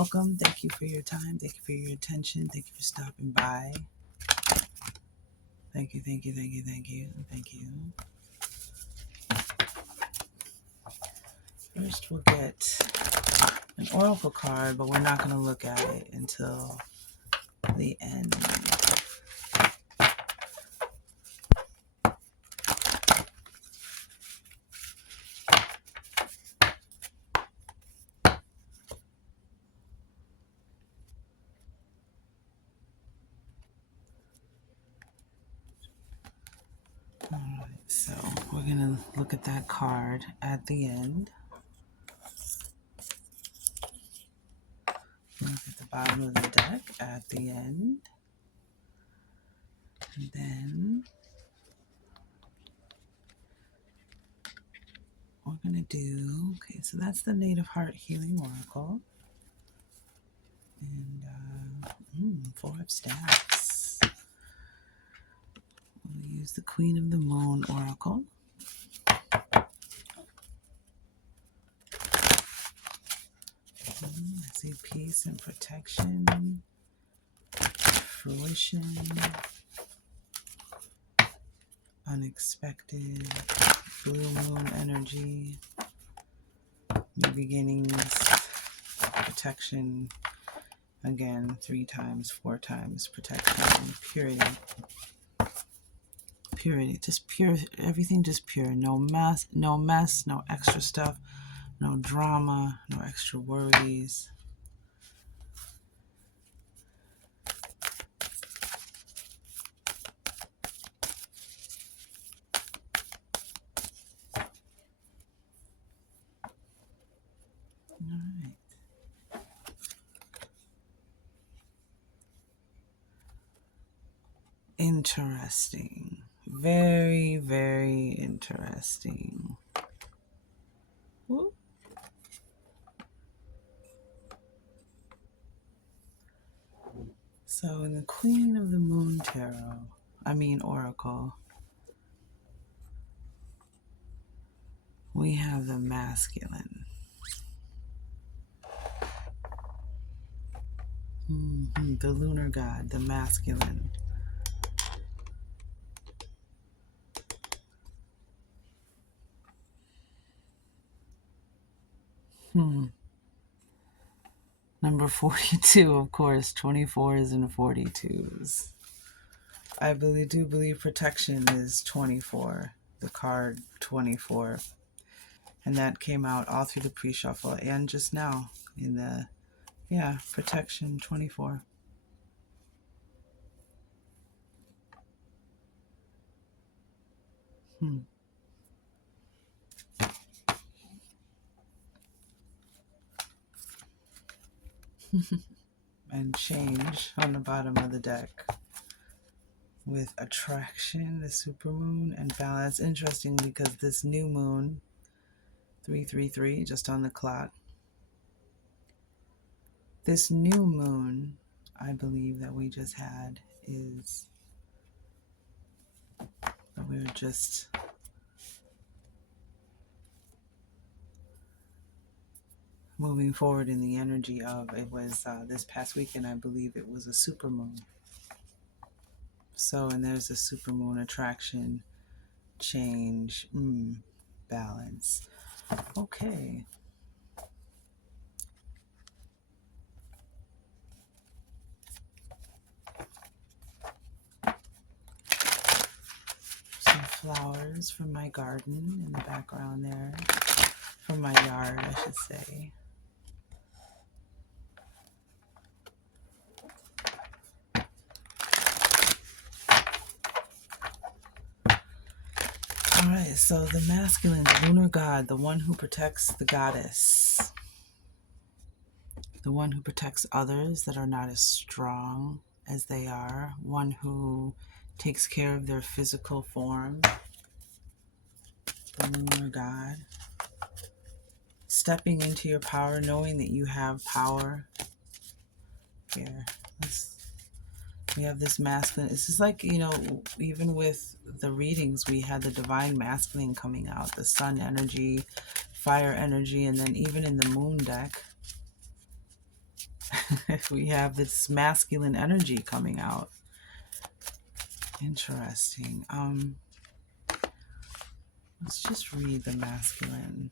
welcome. Thank you for your time. Thank you for your attention. Thank you for stopping by. Thank you, thank you, thank you, thank you, thank you. First, we'll get an oracle card, but we're not going to look at it until the end. Alright, so we're going to look at that card at the end. Look at the bottom of the deck at the end. And then we're going to do, okay, so that's the Native Heart Healing Oracle. And 4 of Staffs. We'll use the Queen of the Moon Oracle. I see peace and protection, fruition, unexpected, blue moon energy, new beginnings, protection, again, 3 times, 4 times, protection, purity. Purity, just pure, everything just pure, no mess, no extra stuff, no drama, no extra worries. Interesting. Very, very interesting. Whoop. So in the Queen of the Moon Oracle, we have the masculine. The lunar god, the masculine. Number 42, of course, 24s and 42s. I do believe protection is 24, the card 24. And that came out all through the pre-shuffle and just now in the, protection 24. And change on the bottom of the deck with attraction, the supermoon, and balance. Interesting because this new moon, 333, just on the clock. This new moon, I believe that we just had is that we were just moving forward in the energy of, it was this past weekend, I believe it was a supermoon. So, and there's a supermoon, attraction, change, balance. Okay. Some flowers from my garden in the background there. From my yard, I should say. Alright, so the masculine, the lunar god, the one who protects the goddess, the one who protects others that are not as strong as they are, one who takes care of their physical form, the lunar god, stepping into your power, knowing that you have power. Here, we have this masculine. This is like, even with the readings, we had the divine masculine coming out, the sun energy, fire energy, and then even in the moon deck, We have this masculine energy coming out. Interesting. Let's just read the masculine.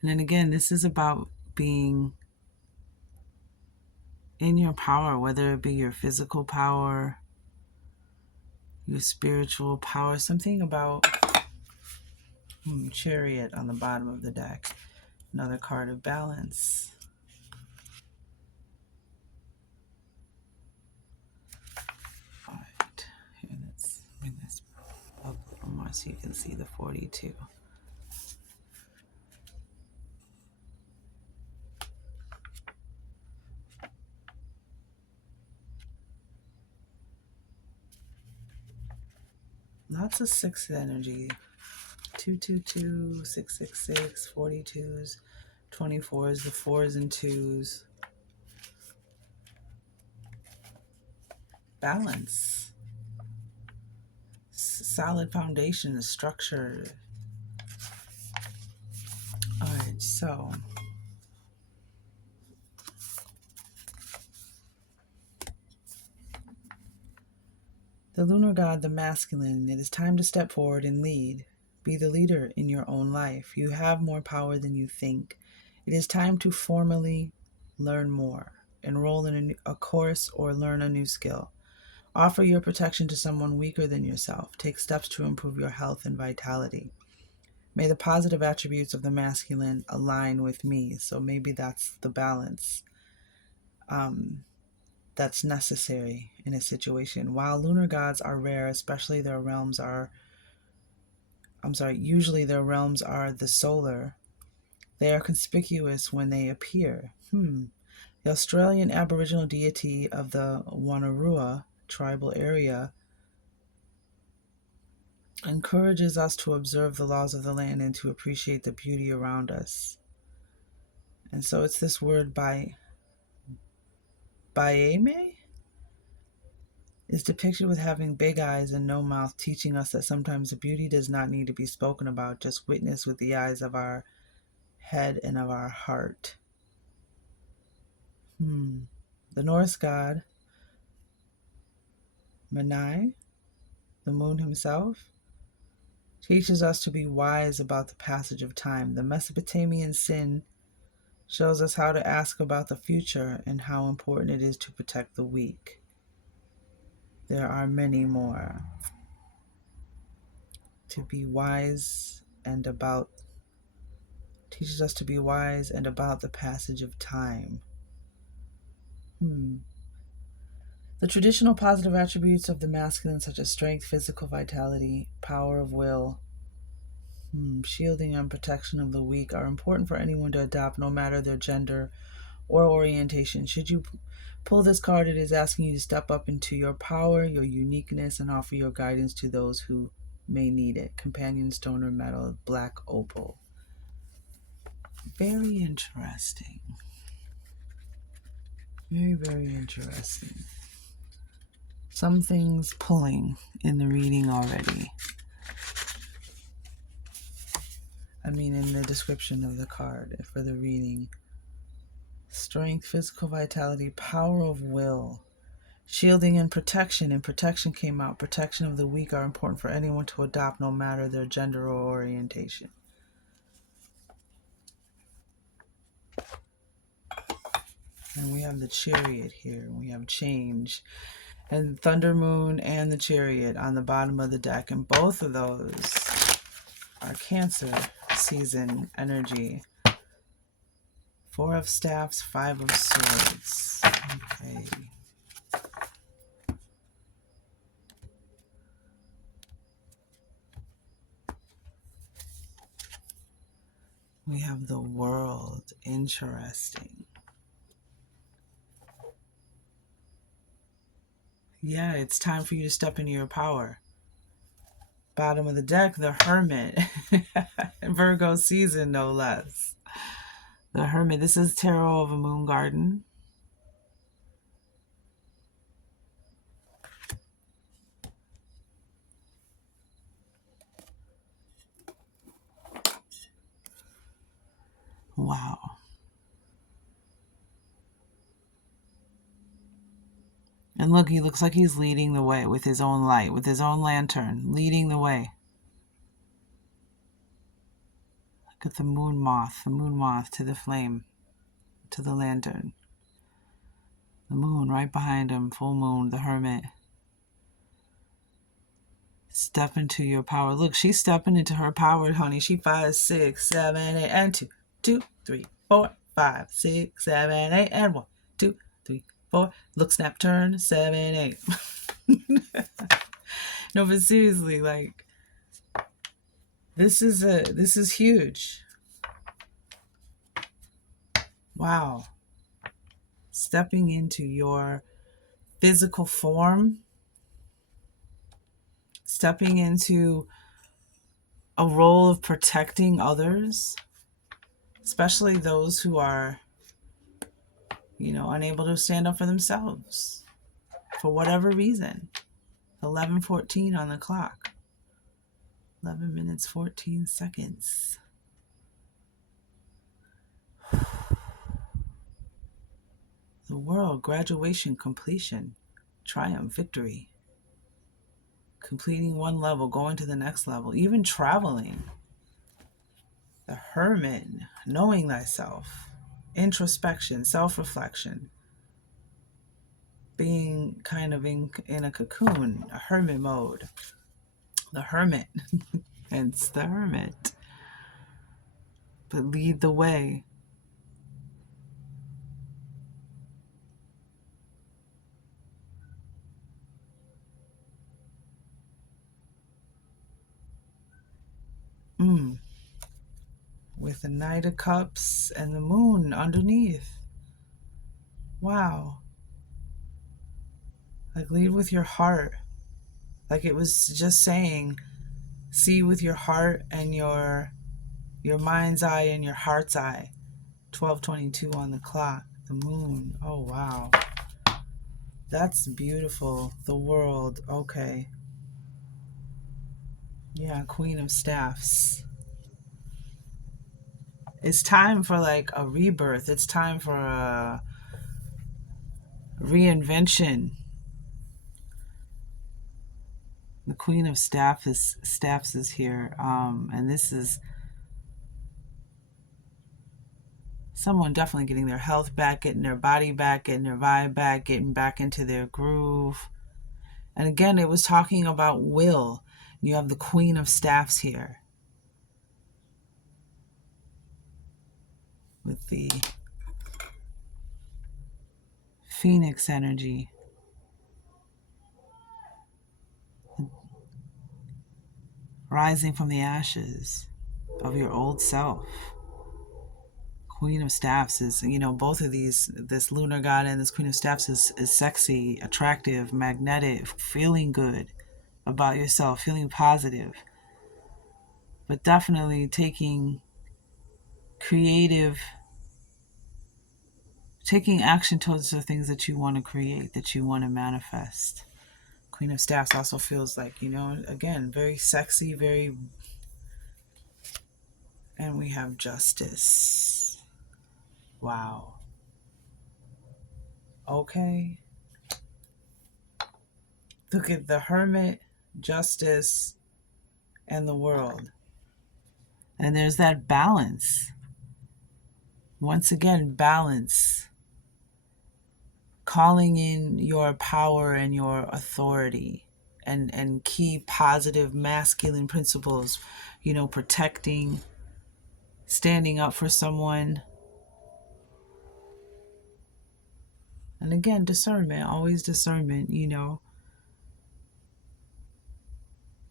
And then again, this is about being in your power, whether it be your physical power, your spiritual power, something about Chariot on the bottom of the deck. Another card of balance. All right, here, let's bring this up a little more so you can see the 42. Lots of sixth energy. 222, 666, 42s, 24s, the 4s and 2s. Balance. Solid foundation, structure. All right, so the lunar god, the masculine, it is time to step forward and lead. Be the leader in your own life. You have more power than you think. It is time to formally learn more. Enroll in a course or learn a new skill. Offer your protection to someone weaker than yourself. Take steps to improve your health and vitality. May the positive attributes of the masculine align with me. So maybe that's the balance that's necessary in a situation. While lunar gods are rare, especially their realms are, usually their realms are the solar. They are conspicuous when they appear. The Australian Aboriginal deity of the Wonnarua tribal area encourages us to observe the laws of the land and to appreciate the beauty around us. And so it's this word Baeme is depicted with having big eyes and no mouth, teaching us that sometimes the beauty does not need to be spoken about, just witnessed with the eyes of our head and of our heart. The Norse god Manai, the moon himself, teaches us to be wise about the passage of time. The Mesopotamian sin shows us how to ask about the future and how important it is to protect the weak. There are many more. To be wise and about, teaches us to be wise and about the passage of time. The traditional positive attributes of the masculine, such as strength, physical vitality, power of will, shielding and protection of the weak, are important for anyone to adopt, no matter their gender or orientation. Should you pull this card, it is asking you to step up into your power, your uniqueness, and offer your guidance to those who may need it. Companion stone or metal, black opal. Very interesting. Very, very interesting. Some things pulling in the reading already. I mean, in the description of the card for the reading. Strength, physical vitality, power of will, shielding and protection. And protection came out. Protection of the weak are important for anyone to adopt, no matter their gender or orientation. And we have the Chariot here. We have change. And Thunder Moon and the Chariot on the bottom of the deck. And both of those are Cancer season energy. 4 of Staffs, 5 of Swords. Okay. We have the World. Interesting. Yeah, it's time for you to step into your power. Bottom of the deck, the Hermit. Virgo season, no less. The Hermit. This is Tarot of a Moon Garden. Wow. And look, he looks like he's leading the way with his own light, with his own lantern, leading the way. Look at the moon moth to the flame, to the lantern. The moon right behind him, full moon, the hermit. Step into your power. Look, she's stepping into her power, honey. She 5, 6, 7, 8, and 2, 2, 3, 4, 5, 6, 7, 8, and 1, 2, 3, 4. Look, snap, turn, 7, 8. No, but seriously, like, this is huge. Wow. Stepping into your physical form, stepping into a role of protecting others, especially those who are, unable to stand up for themselves for whatever reason. 11:14 on the clock. 11 minutes, 14 seconds. The world, graduation, completion, triumph, victory. Completing one level, going to the next level, even traveling. The hermit, knowing thyself, introspection, self-reflection, being kind of in a cocoon, a hermit mode. The hermit, hence the hermit. But lead the way. With the Knight of Cups and the moon underneath. Wow. Like, lead with your heart. Like it was just saying, see with your heart and your mind's eye and your heart's eye. 12:22 on the clock. The moon. Oh, wow. That's beautiful. The world. Okay. Yeah, Queen of Staffs. It's time for like a rebirth. It's time for a reinvention. The Queen of Staffs is here, and this is someone definitely getting their health back, getting their body back, getting their vibe back, getting back into their groove. And again, it was talking about will. You have the Queen of Staffs here with the Phoenix energy. Rising from the ashes of your old self. Queen of Staffs is, both of these, this lunar god and this Queen of Staffs is sexy, attractive, magnetic, feeling good about yourself, feeling positive. But definitely taking action towards the things that you want to create, that you want to manifest. Queen of Staffs also feels like, again, very sexy, and we have Justice. Wow. Okay. Look at the Hermit, Justice, and the World. And there's that balance. Once again, balance. Calling in your power and your authority and key positive masculine principles, protecting, standing up for someone. And again, discernment, always discernment,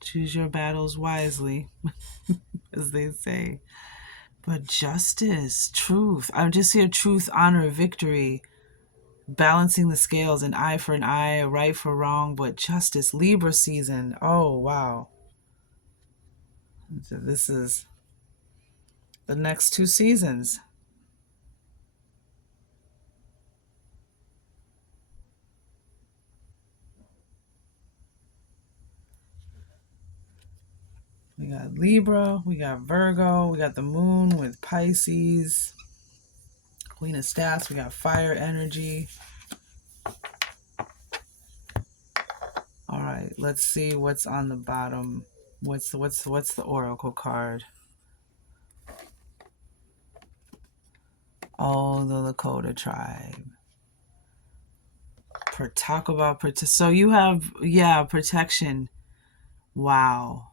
Choose your battles wisely, as they say. But justice, truth. I just hear truth, honor, victory. Balancing the scales, an eye for an eye, a right for wrong, but justice, Libra season. Oh, wow. So this is the next 2 seasons. We got Libra, we got Virgo, we got the moon with Pisces, Queen of Staffs, we got fire energy. let's see what's on the bottom. What's the oracle card? Oh, the Lakota tribe. Talk about so you have, yeah, protection. Wow.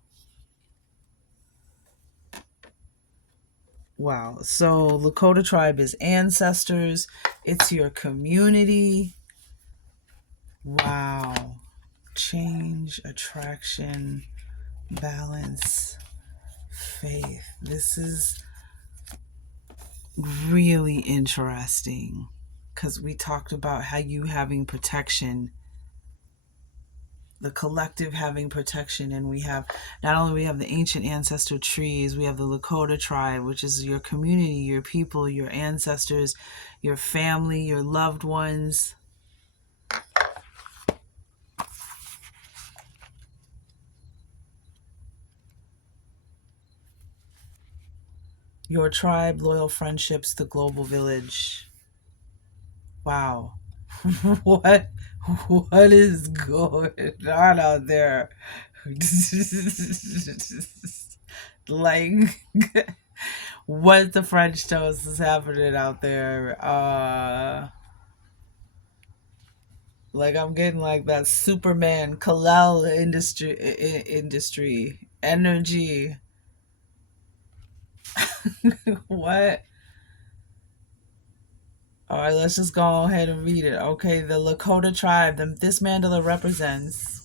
Wow. So Lakota tribe is ancestors. It's your community. Wow. Change, attraction, balance, faith. This is really interesting because we talked about how you having protection, the collective having protection, and we have not only we have the ancient ancestor trees, we have the Lakota tribe, which is your community, your people, your ancestors, your family, your loved ones. Your tribe, loyal friendships, the global village. Wow. what what is going on out there? Like what the French toast is happening out there. Like I'm getting like that Superman Kalal industry energy. What? All right, let's just go ahead and read it. Okay, the Lakota tribe. This mandala represents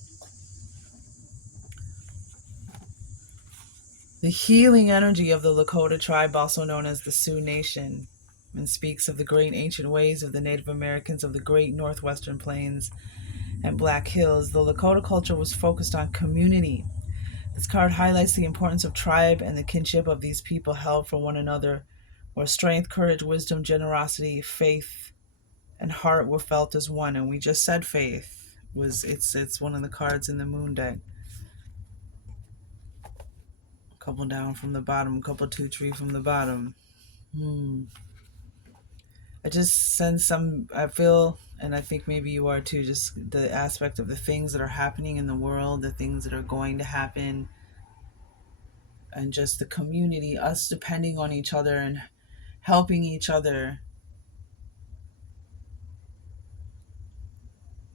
the healing energy of the Lakota tribe, also known as the Sioux Nation, and speaks of the great ancient ways of the Native Americans of the great northwestern plains and Black Hills. The Lakota culture was focused on community. This card highlights the importance of tribe and the kinship of these people held for one another, where strength, courage, wisdom, generosity, faith, and heart were felt as one. And we just said faith was it's one of the cards in the moon deck. A couple down from the bottom, a couple 2, 3 from the bottom. I just sense I feel, and I think maybe you are too, just the aspect of the things that are happening in the world, the things that are going to happen, and just the community, us depending on each other and helping each other.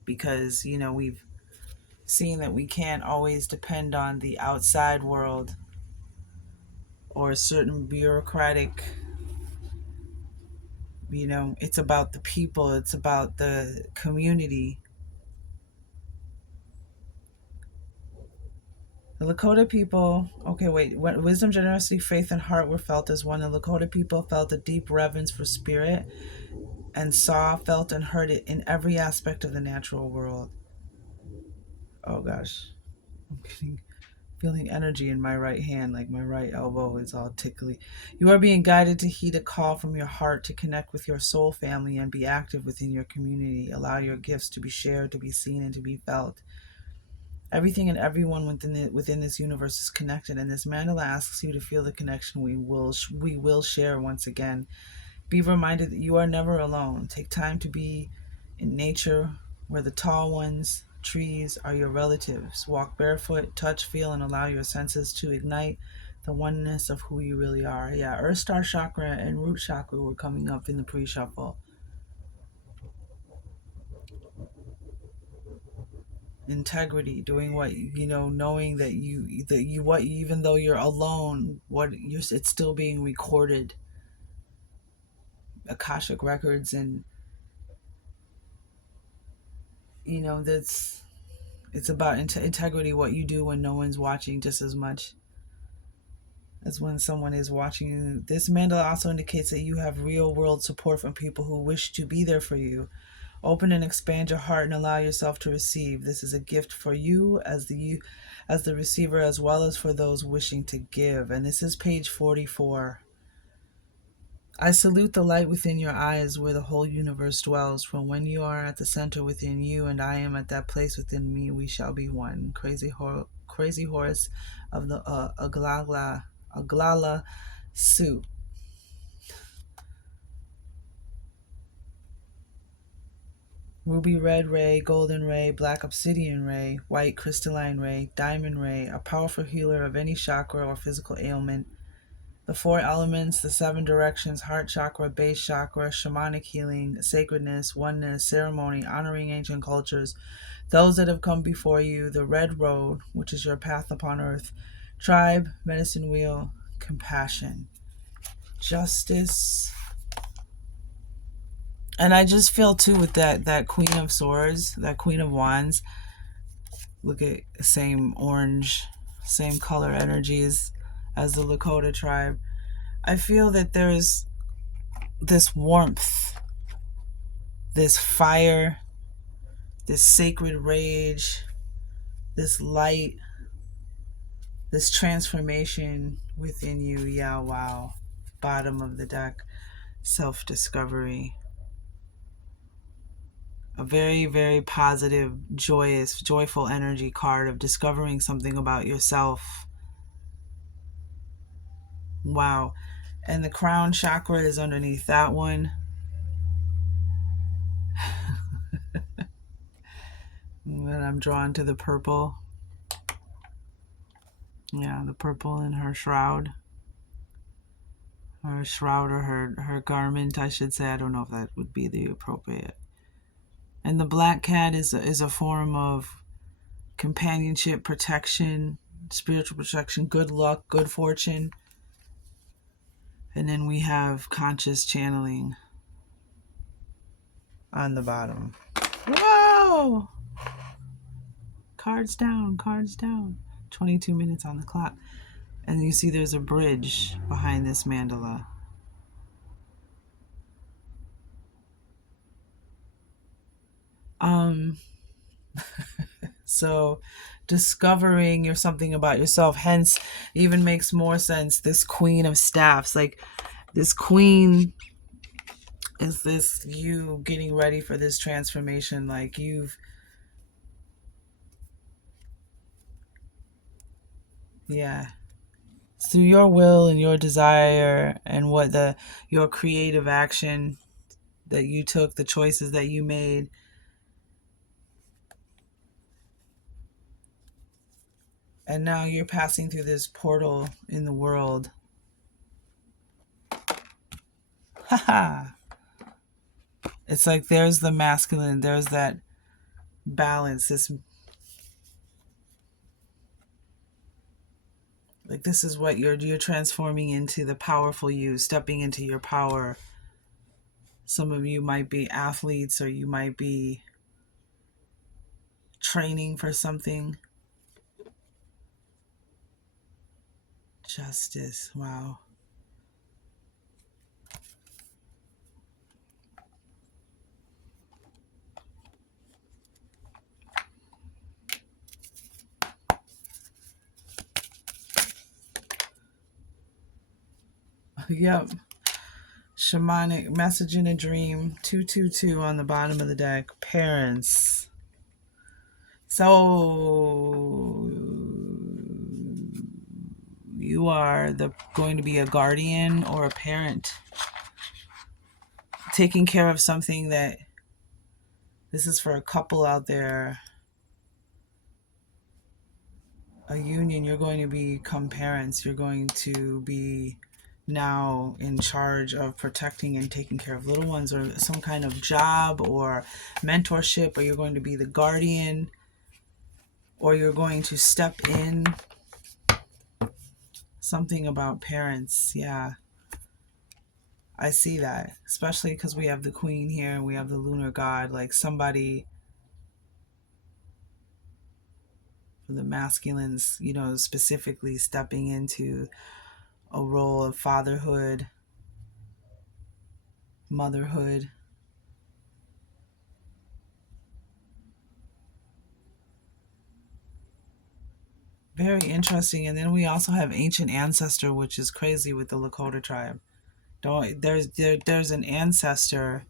Because, we've seen that we can't always depend on the outside world or a certain bureaucratic, it's about the people, it's about the community. The Lakota people, okay, wait, when wisdom, generosity, faith, and heart were felt as one. The Lakota people felt a deep reverence for spirit and saw, felt, and heard it in every aspect of the natural world. Oh gosh, I'm feeling energy in my right hand, like my right elbow is all tickly. You are being guided to heed a call from your heart to connect with your soul family and be active within your community. Allow your gifts to be shared, to be seen, and to be felt. Everything and everyone within this universe is connected, and this mandala asks you to feel the connection we will share once again. Be reminded that you are never alone. Take time to be in nature, where the tall ones, trees, are your relatives. Walk barefoot, touch, feel, and allow your senses to ignite the oneness of who you really are. Yeah, Earth Star Chakra and Root Chakra were coming up in the pre-shuffle. Integrity, doing what knowing that what, even though you're alone, it's still being recorded, Akashic records, and that's it's about integrity, what you do when no one's watching, just as much as when someone is watching you. This mandala also indicates that you have real world support from people who wish to be there for you. Open and expand your heart and allow yourself to receive. This is a gift for you as the receiver, as well as for those wishing to give. And this is page 44. I salute the light within your eyes where the whole universe dwells. For when you are at the center within you and I am at that place within me, we shall be one. Crazy horse of the Aglala Sioux. ruby red ray, golden ray, black obsidian ray, white crystalline ray, diamond ray, a powerful healer of any chakra or physical ailment. The four elements, the seven directions, heart chakra, base chakra, shamanic healing, sacredness, oneness, ceremony, honoring ancient cultures, those that have come before you, the red road, which is your path upon earth, tribe, medicine wheel, compassion, justice. And I just feel too with that Queen of Swords, that Queen of Wands. Look at same orange, same color energies as the Lakota tribe. I feel that there's this warmth, this fire, this sacred rage, this light, this transformation within you. Yeah, wow. Bottom of the deck, self-discovery. A very, very positive, joyous, joyful energy card of discovering something about yourself. Wow. And the crown chakra is underneath that one. And I'm drawn to the purple. Yeah, the purple in her shroud. Or shroud, or her garment, I should say. I don't know if that would be the appropriate. And the black cat is a form of companionship, protection, spiritual protection, good luck, good fortune. And then we have conscious channeling on the bottom. Whoa! Cards down, cards down. 22 minutes on the clock. And you see there's a bridge behind this mandala. So discovering something about yourself, hence even makes more sense. This Queen of Staffs, like this queen, is this you getting ready for this transformation? Like yeah, through your will and your desire and your creative action that you took, the choices that you made. And now you're passing through this portal in the world. Haha. It's like there's the masculine, there's that balance, this is what you're transforming into, the powerful you, stepping into your power. Some of you might be athletes, or you might be training for something. Justice, wow. Yep. Shamanic message in a dream, 222 on the bottom of the deck. Parents. So you are going to be a guardian or a parent, taking care of something that, this is for a couple out there, a union. You're going to become parents. You're going to be now in charge of protecting and taking care of little ones, or some kind of job or mentorship, or you're going to be the guardian, or you're going to step in. Something about parents, yeah. I see that, especially because we have the queen here and we have the lunar god, like somebody, for the masculines, specifically stepping into a role of fatherhood, motherhood. Very interesting. And then we also have ancient ancestor, which is crazy with the Lakota tribe. There's an ancestor,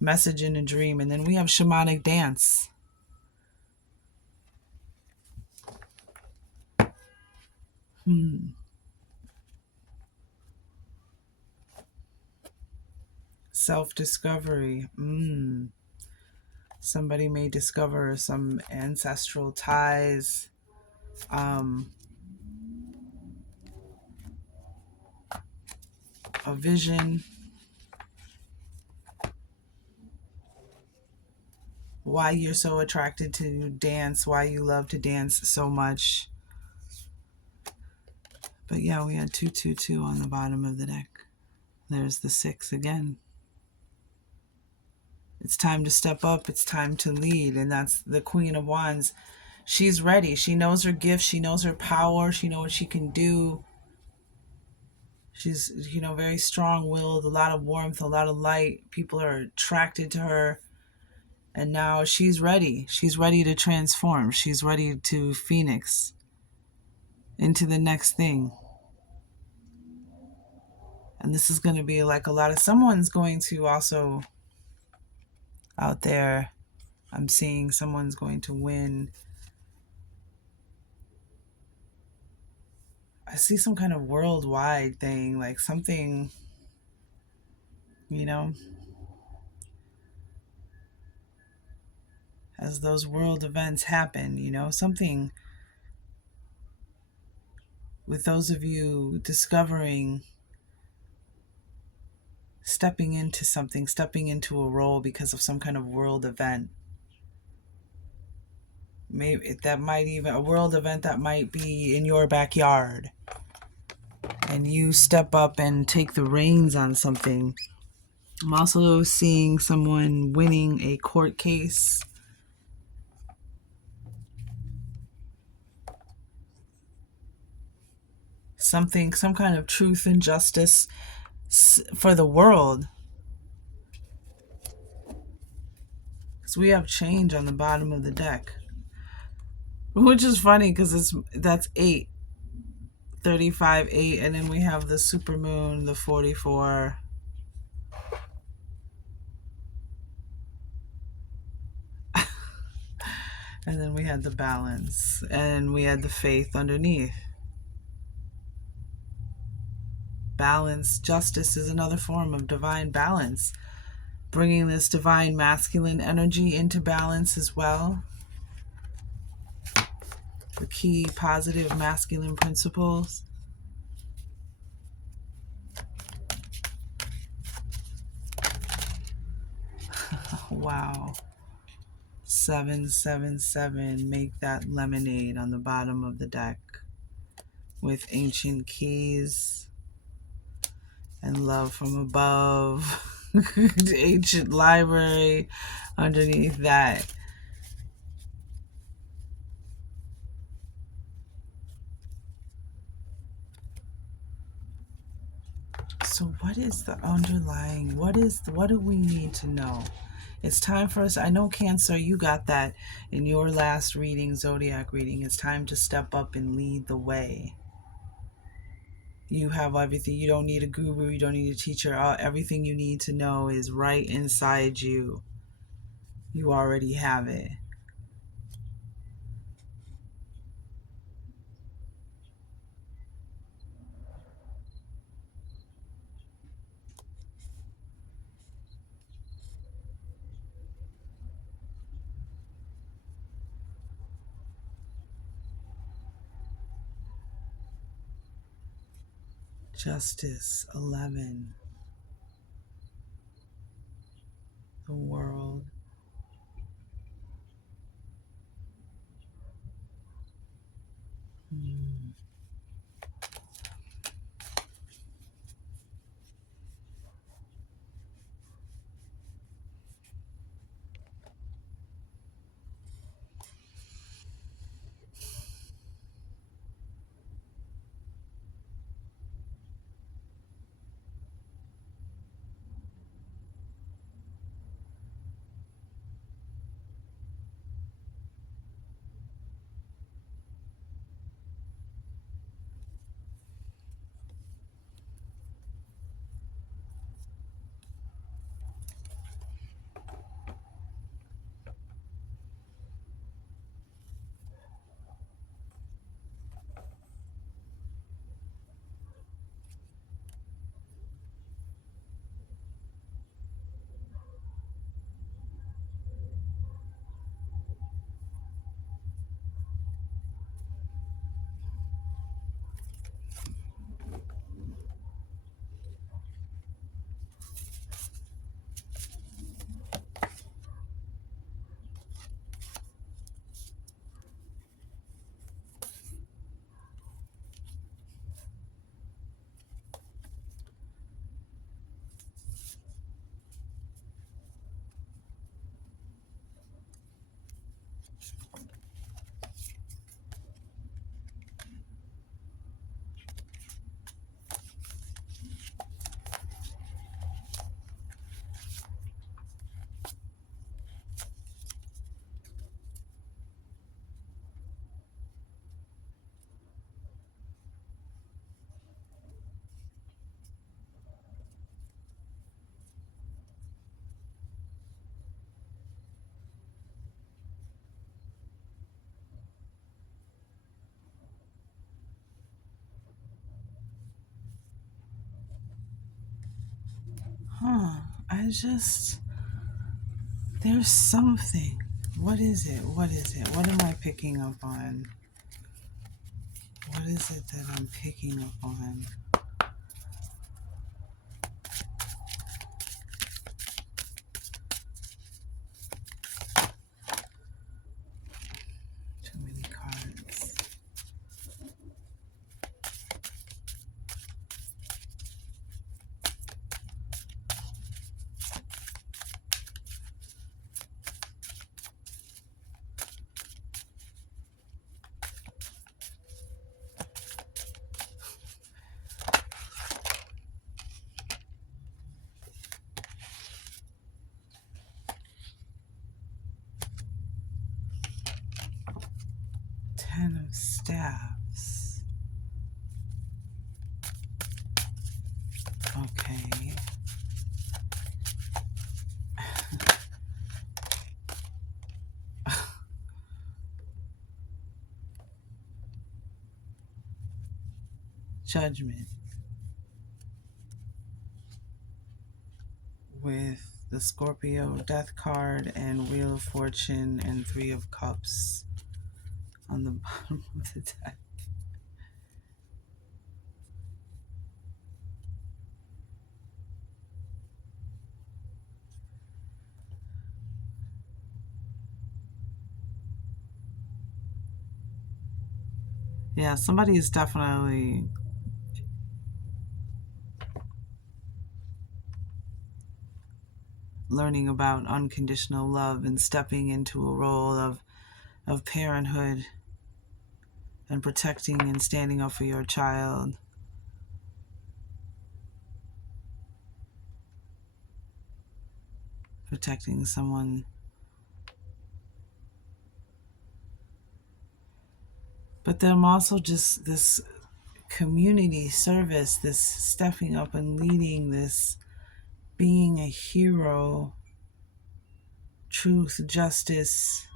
message in a dream, and then we have shamanic dance. Self-discovery. Somebody may discover some ancestral ties. A vision. Why you're so attracted to dance, why you love to dance so much. But yeah, we had 222 on the bottom of the deck. There's the 6 again. It's time to step up. It's time to lead. And that's the Queen of Wands. She's ready. She knows her gift. She knows her power. She knows what she can do. She's, very strong-willed, a lot of warmth, a lot of light. People are attracted to her. And now she's ready. She's ready to transform. She's ready to phoenix into the next thing. And this is going to be like a lot of, someone's going to also out there, I'm seeing someone's going to win. I see some kind of worldwide thing, like something, as those world events happen, something with those of you discovering, stepping into something, stepping into a role because of some kind of world event. Maybe that might even a world event that might be in your backyard, and you step up and take the reins on something. I'm also seeing someone winning a court case. Something, some kind of truth and justice for the world. Because we have change on the bottom of the deck. Which is funny because that's 8. 35, 8, and then we have the supermoon, the 44. And then we had the balance, and we had the faith underneath. Balance, justice is another form of divine balance. Bringing this divine masculine energy into balance as well. The key positive masculine principles. Wow. 777. Make that lemonade on the bottom of the deck with ancient keys and love from above. The ancient library underneath that. So what is the underlying, what do we need to know? It's time for us. I know, Cancer, you got that in your last reading, zodiac reading. It's time to step up and lead the way. You have everything. You don't need a guru. You don't need a teacher. Everything you need to know is right inside you. You already have it. Justice, 11. The world. There's something. What is it? What is it? What am I picking up on? What is it that I'm picking up on? Too many cards. Ten of Staffs. Okay. Judgment. With the Scorpio Death card and Wheel of Fortune and Three of Cups on the bottom of the deck. Yeah, somebody is definitely learning about unconditional love and stepping into a role of parenthood and protecting and standing up for your child. Protecting someone. But then also just this community service, this stepping up and leading, this being a hero, truth, justice.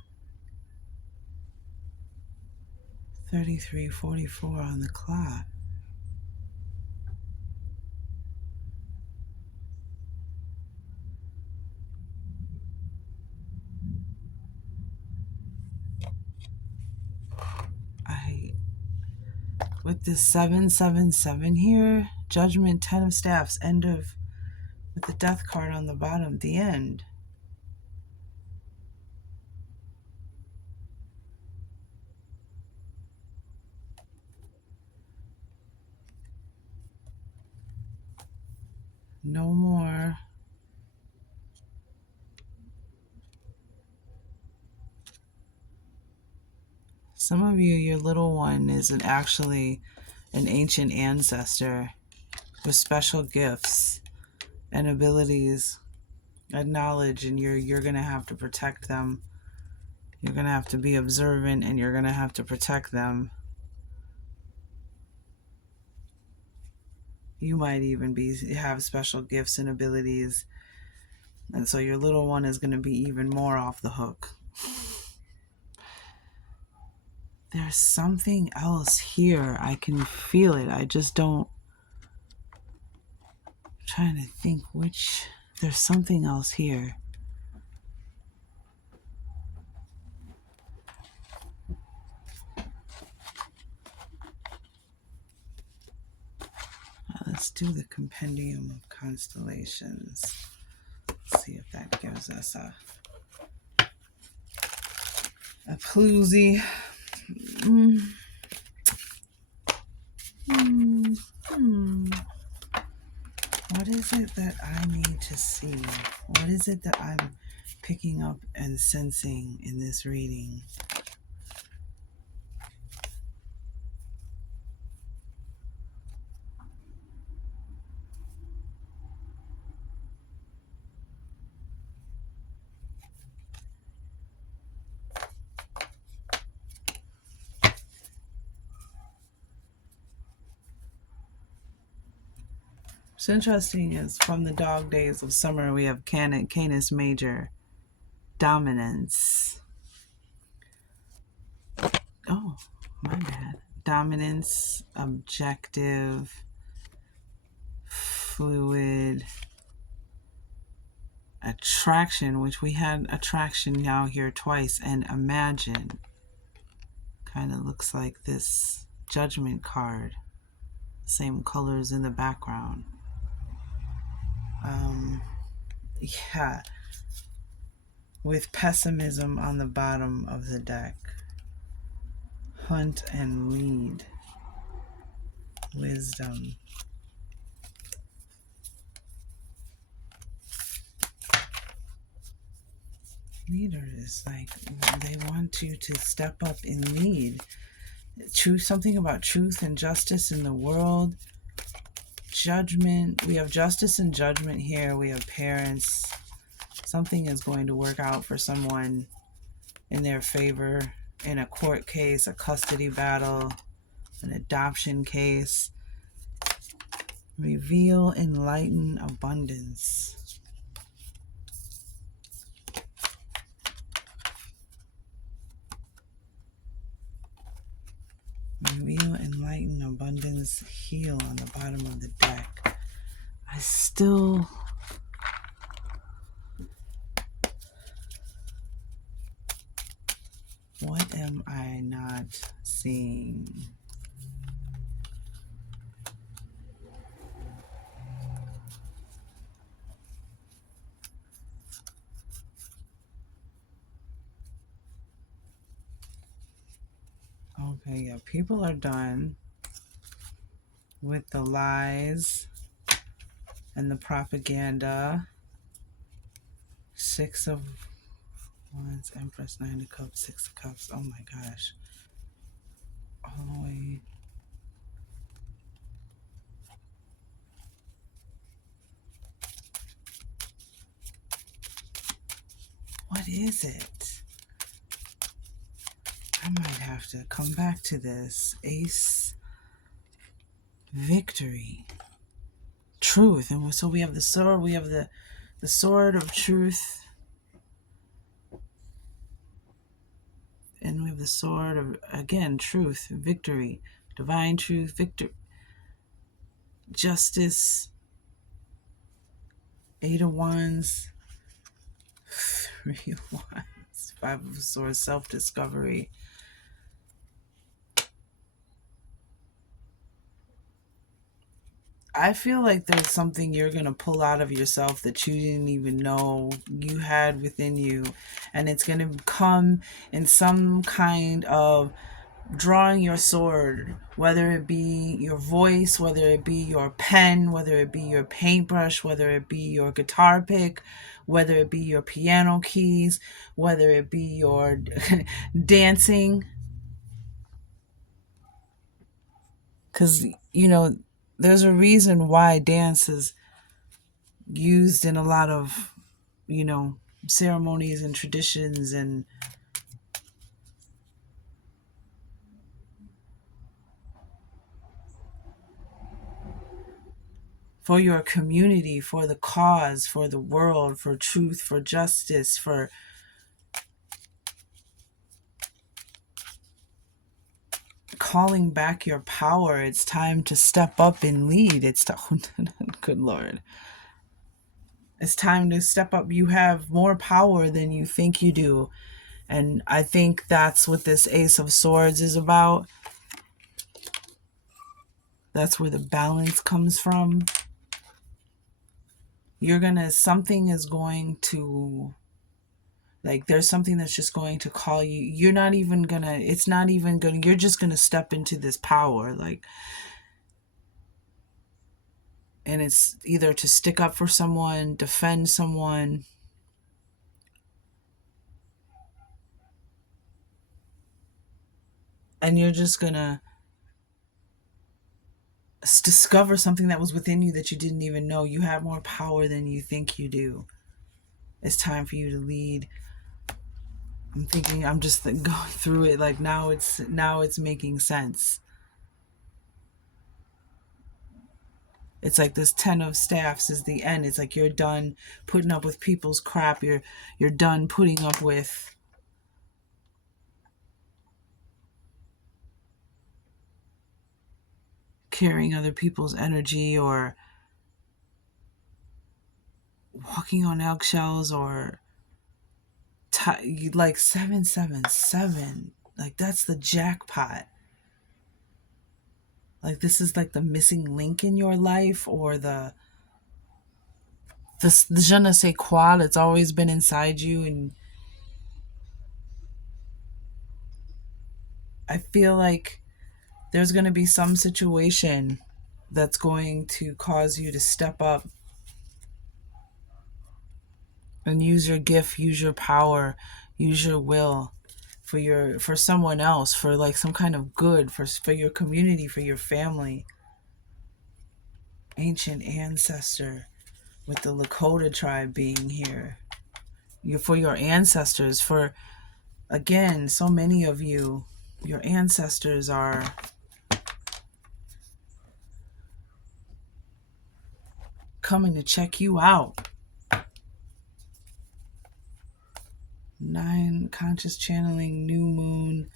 33:44 on the clock. With the 777 here, Judgment, 10 of Staffs, end of, with the Death card on the bottom, the end. No more. Some of you, your little one is actually an ancient ancestor with special gifts and abilities and knowledge, and you're going to have to protect them. You're going to have to be observant, and you're going to have to protect them. You might even have special gifts and abilities, and so your little one is going to be even more off the hook. There's something else here. I can feel it. I just don't. I'm trying to think which. There's something else here. Let's do the Compendium of Constellations. Let's see if that gives us a floozy. What is it that I need to see? What is it that I'm picking up and sensing in this reading? What's interesting is from the dog days of summer, we have Canis Major, dominance. Oh, my bad. Dominance, objective, fluid, attraction, which we had attraction now here twice, and imagine. Kind of looks like this judgment card. Same colors in the background. Yeah. With pessimism on the bottom of the deck. Hunt and lead. Wisdom. Leaders, like, they want you to step up and lead. Truth, something about truth and justice in the world. Judgment. We have justice and judgment here. We have parents. Something is going to work out for someone in their favor in a court case, a custody battle, an adoption case. Reveal, enlighten, abundance. Reveal, enlighten, abundance, heal on the bottom of the deck. I still... What am I not seeing? Okay, yeah, people are done with the lies and the propaganda. 6 of Wands, Empress, 9 of Cups, 6 of Cups. Oh my gosh. All the way. What is it? I might have to come back to this. Ace, victory, truth. And so we have the sword. We have the sword of truth. And we have the sword of, again, truth, victory, divine truth, victory, justice, 8 of Wands, 3 of Wands, 5 of Swords, self-discovery. I feel like there's something you're going to pull out of yourself that you didn't even know you had within you. And it's going to come in some kind of drawing your sword, whether it be your voice, whether it be your pen, whether it be your paintbrush, whether it be your guitar pick, whether it be your piano keys, whether it be your dancing. Because, you know, there's a reason why dance is used in a lot of, you know, ceremonies and traditions and for your community, for the cause, for the world, for truth, for justice, for calling back your power. It's time to step up and lead. It's time, good Lord. It's time to step up. You have more power than you think you do. And I think that's what this Ace of Swords is about. That's where the balance comes from. Something is going to, like, there's something that's just going to call you. You're just gonna step into this power, like, and it's either to stick up for someone, defend someone, and you're just gonna discover something that was within you that you didn't even know. You have more power than you think you do. It's time for you to lead. I'm thinking, I'm just going through it, like now it's making sense. It's like this 10 of staffs is the end. It's like you're done putting up with people's crap. You're done putting up with carrying other people's energy or walking on eggshells or like 777. Like that's the jackpot. Like this is like the missing link in your life, or the je ne sais quoi that's always been inside you. And I feel like there's going to be some situation that's going to cause you to step up and use your gift, use your power, use your will for someone else, for like some kind of good, for your community, for your family. Ancient ancestor with the Lakota tribe being here. For your ancestors, for again, so many of you, your ancestors are coming to check you out. 9, conscious channeling, new moon.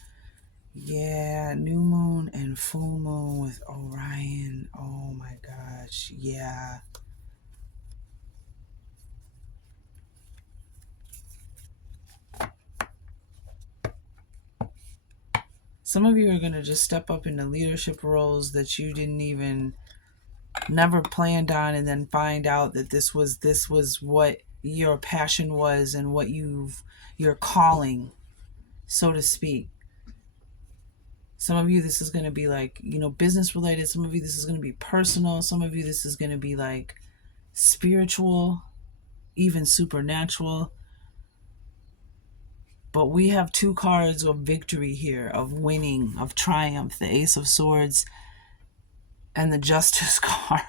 Yeah, new moon and full moon with Orion. Oh my gosh, yeah. Some of you are going to just step up into leadership roles that you didn't even never planned on, and then find out that this was what your passion was and what your calling, so to speak. Some of you, this is going to be like, business related. Some of you, this is going to be personal. Some of you, this is going to be like spiritual, even supernatural. But we have 2 cards of victory here, of winning, of triumph, the Ace of Swords and the Justice card.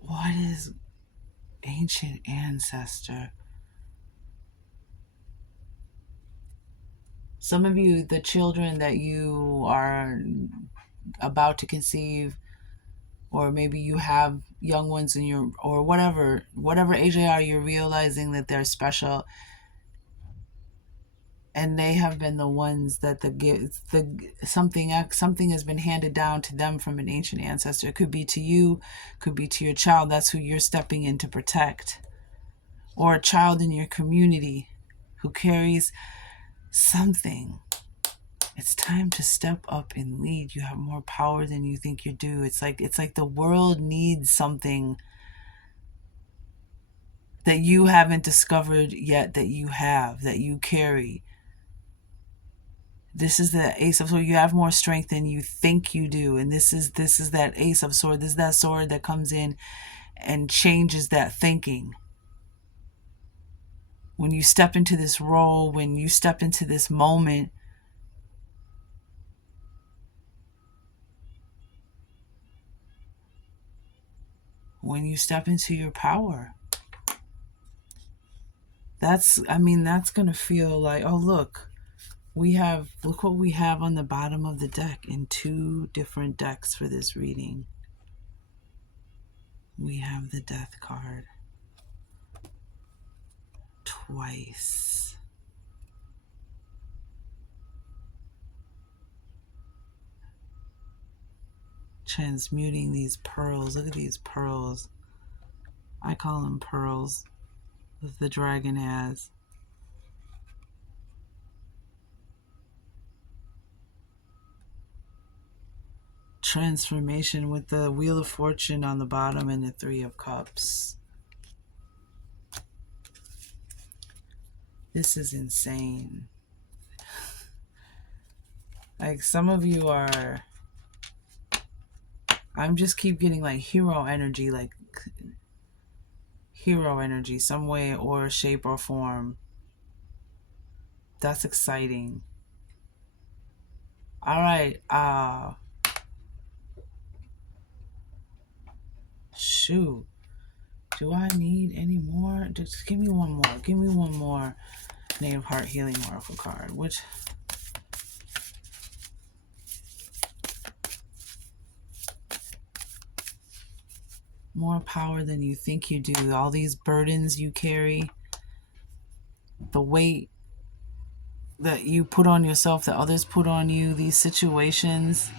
What is ancient ancestor? Some of you, the children that you are about to conceive, or maybe you have young ones in your, or whatever age they are, you're realizing that they're special, and they have been the ones that something has been handed down to them from an ancient ancestor. It could be to you, could be to your child. That's who you're stepping in to protect, or a child in your community who carries something. It's time to step up and lead. You have more power than you think you do. It's like the world needs something that you haven't discovered yet, that you carry. This is the Ace of Swords. You have more strength than you think you do. And this is that Ace of Swords. This is that sword that comes in and changes that thinking. When you step into this role, when you step into this moment, when you step into your power, that's going to feel like, oh, look what we have on the bottom of the deck in 2 different decks for this reading. We have the Death card twice. Transmuting these pearls. Look at these pearls. I call them pearls that the dragon has. Transformation with the Wheel of Fortune on the bottom and the 3 of Cups. This is insane. Like, some of you are, I'm just keep getting like hero energy, like hero energy, some way or shape or form. That's exciting. All right. Shoot. Do I need any more? Just give me one more. Give me one more Native Heart Healing Oracle card. Which... more power than you think you do. All these burdens you carry, the weight that you put on yourself, that others put on you, these situations.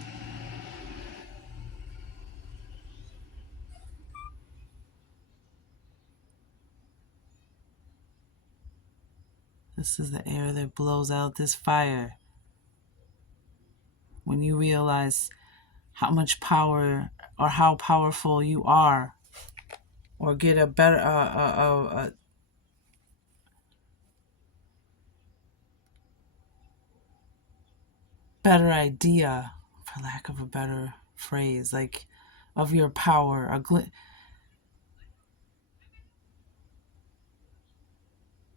This is the air that blows out this fire. When you realize how much power or how powerful you are, or get a better better idea, for lack of a better phrase, like of your power,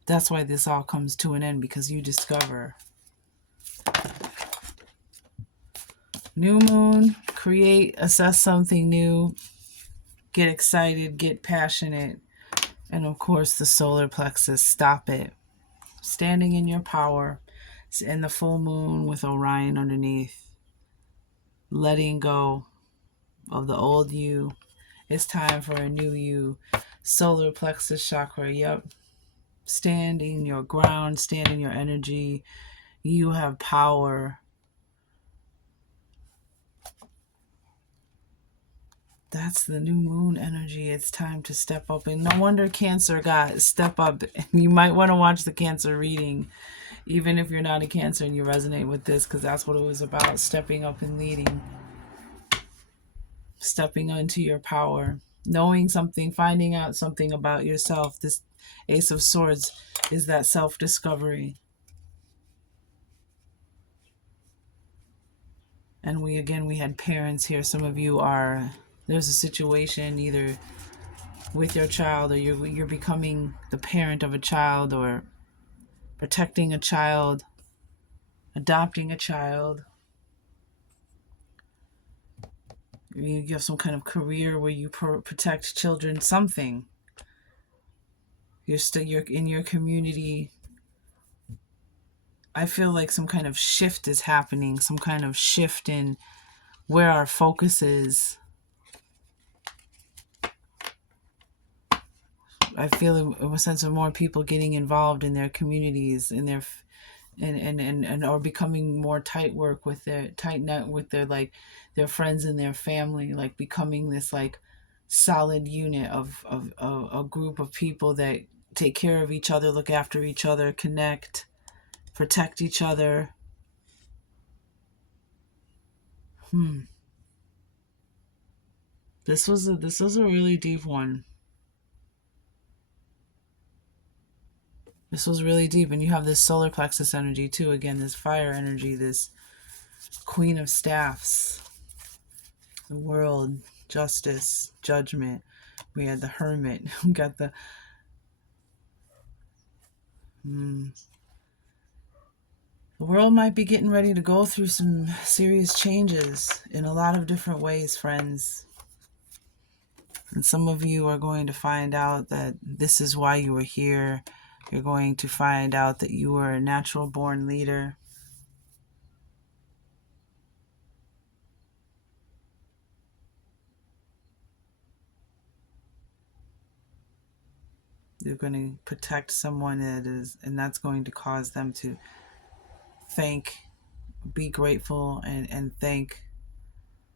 that's why this all comes to an end, because you discover. New moon, create, assess something new, get excited, get passionate, and of course the solar plexus, stop it. Standing in your power, in the full moon with Orion underneath, letting go of the old you. It's time for a new you. Solar plexus chakra, yep. Stand in your ground, stand in your energy. You have power. That's the new moon energy. It's time to step up. And no wonder Cancer got step up. You might want to watch the Cancer reading, even if you're not a Cancer and you resonate with this, because that's what it was about. Stepping up and leading. Stepping into your power. Knowing something, finding out something about yourself. This Ace of Swords is that self-discovery. And we had parents here. Some of you are, there's a situation either with your child, or you're becoming the parent of a child, or protecting a child, adopting a child. You have some kind of career where you protect children, something. You're in your community. I feel like some kind of shift is happening, some kind of shift in where our focus is. I feel a sense of more people getting involved in their communities, in their and or becoming more tight knit with their like their friends and their family, like becoming this like solid unit of a group of people that take care of each other, look after each other, connect, protect each other. This was a really deep one. This was really deep. And you have this solar plexus energy too. Again, this fire energy, this Queen of Staffs, the world, justice, judgment. We had the Hermit. We got the... the world might be getting ready to go through some serious changes in a lot of different ways, friends. And some of you are going to find out that this is why you were here. You're going to find out that you were a natural born leader. You're going to protect someone and that's going to cause them to be grateful and thank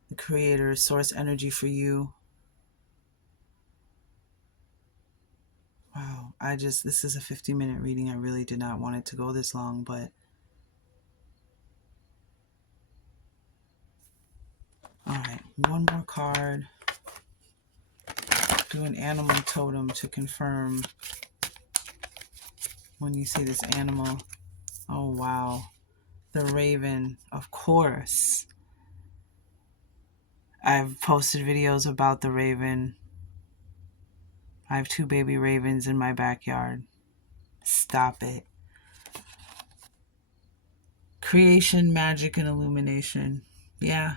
the Creator, source energy for you. Wow, this is a 50-minute reading. I really did not want it to go this long, but all right, one more card. Do an animal totem to confirm when you see this animal. Oh, wow. The raven, of course. I've posted videos about the raven. I have 2 baby ravens in my backyard. Stop it. Creation, magic, and illumination. Yeah.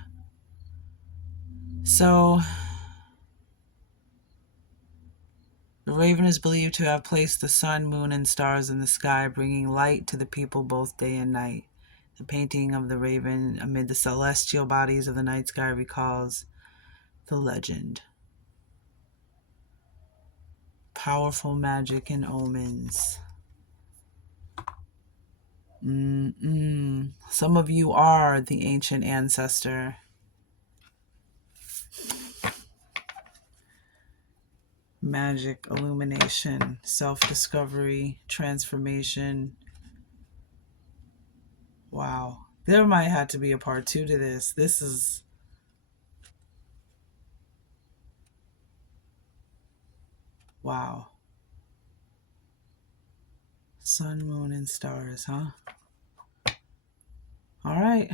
So, the raven is believed to have placed the sun, moon, and stars in the sky, bringing light to the people both day and night. The painting of the raven amid the celestial bodies of the night sky recalls the legend. Powerful magic and omens. Some of you are the ancient ancestor. Magic, illumination, self-discovery, transformation. Wow. There might have to be a part 2 to this. This is... wow. Sun, moon, and stars, huh? All right.